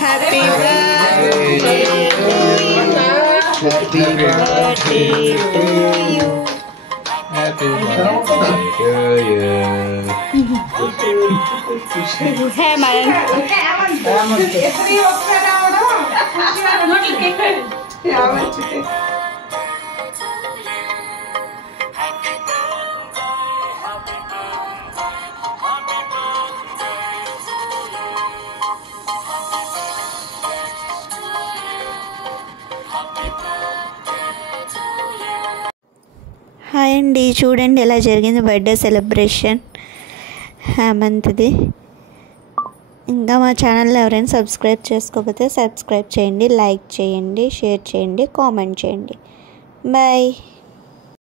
Happy birthday happy birthday to you happy birthday to you హే మరన్ హాయ్ అండి, చూడండి ఎలా జరిగింది బర్త్డే సెలబ్రేషన్ హేమంత్ది. ఇంకా మా ఛానల్లో ఎవరైనా సబ్స్క్రైబ్ చేసుకోకపోతే సబ్స్క్రైబ్ చేయండి, లైక్ చేయండి, షేర్ చేయండి, కామెంట్ చేయండి. బాయ్.